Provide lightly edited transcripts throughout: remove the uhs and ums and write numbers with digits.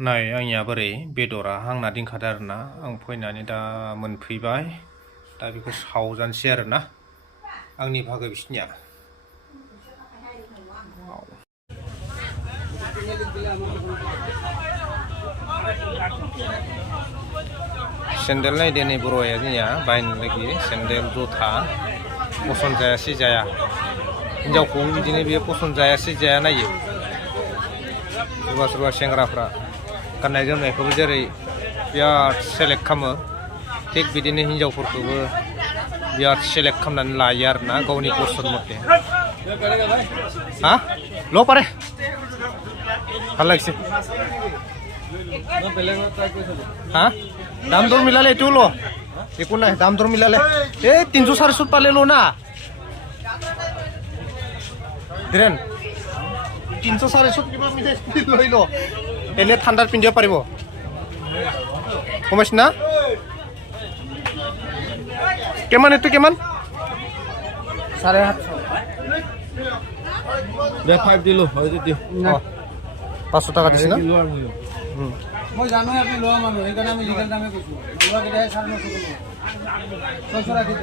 नाय आंनिया बोरै बेदरा हांना दिंखादो आरोना आं फैनानै दा मोनफैबाय दा बेखौ सावजानोसै आरोना आंनि भागो बिसनिया सेन्देल नायदो नै बर'या जोंनिया बायनो लागि सेन्देल जुथा पसन्द जायासै जाया हिनजावखौ बिदिनो बेयो पसन्द जायासै जाया नायो सोरबा सोरबा सेंग्राफ्रा गाननाय जोमनायखौबो जेरै बिराद सेलेक्ट खालामो थिग बिदिनो हिनजावफोरखौबो बिराद सेलेक्ट खालामनानै लायो आरोना गावनि पसन्द मथे हा ल पारे ভাল লাগিছে হা দাম দর মিলালে এটাও লো একো নাই দাম দর মিলালে এই 300-400 পালে লো না দিরেন 300-400 কিবা মিলাই লৈ লো এনে ঠাণ্ডাত পিন্ধিব পাৰিব কমাইছ না কেমান এটো কেমান 750 দে 5 দিলো হয় যদি না 500 টাকা দিছ না মই জানো আপনি লোৱা মানুহ এইকাৰণে আমি লিগাল দামে কৈছো লোৱা কেইটা 950 ৰাখি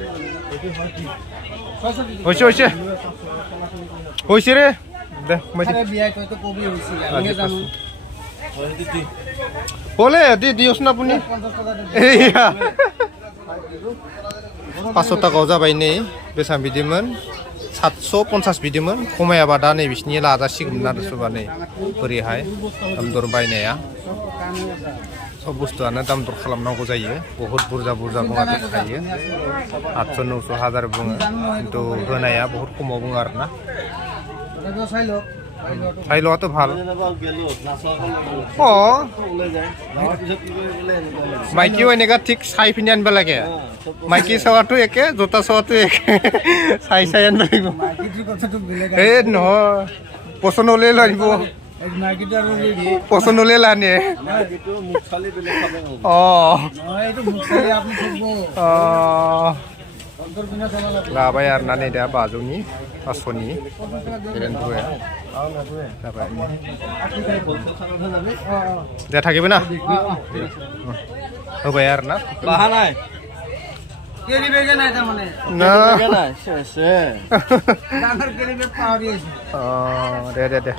হৈছে হৈছে হৈছে ৰে দে কমাইছ আরে বিয়াই তো কবি হইছে আমি জানো হয় যদি বলে দিওছ না আপুনি 50 টাকা এইয়া 500 টাকাও जाबाय नै बेसां बिदिमोन 750 बिदिमोन खमायाबा दा नै बिसिनि लाजासिगोमोन आरो सोरबा नै बोरैहाय दाम दर बायनाया सब बुस्थुआनो दाम दर खालामनांगौ जायो बहुत बुरजा बुरजा बुङाथ' थायो 800-900 हाजार बुङो खिन्थु होनाया बहुत खमाव बुङो आरोना চাইলোৱাটো ভাল মাইকীও এনেকুৱা ঠিক চাই পিনি আনিব লাগে মাইকী চাৱাটো একে জোতা চাৱাটো একে চাই চাই আনিব লাগিব এই নহয় পচন্দ হ'লে লৈ আহিব পচন্দ হ'লে লানে लाबाय आरोना नै दा 500नि 500नि बेरेन्टुया जाबाय दे থাকিবে না होबाय आरोना বাহা নাই কেলি বেগে নাই তা মানে না নাই শেষে ডাঙৰ কেলি বেগ পাও দিছে দে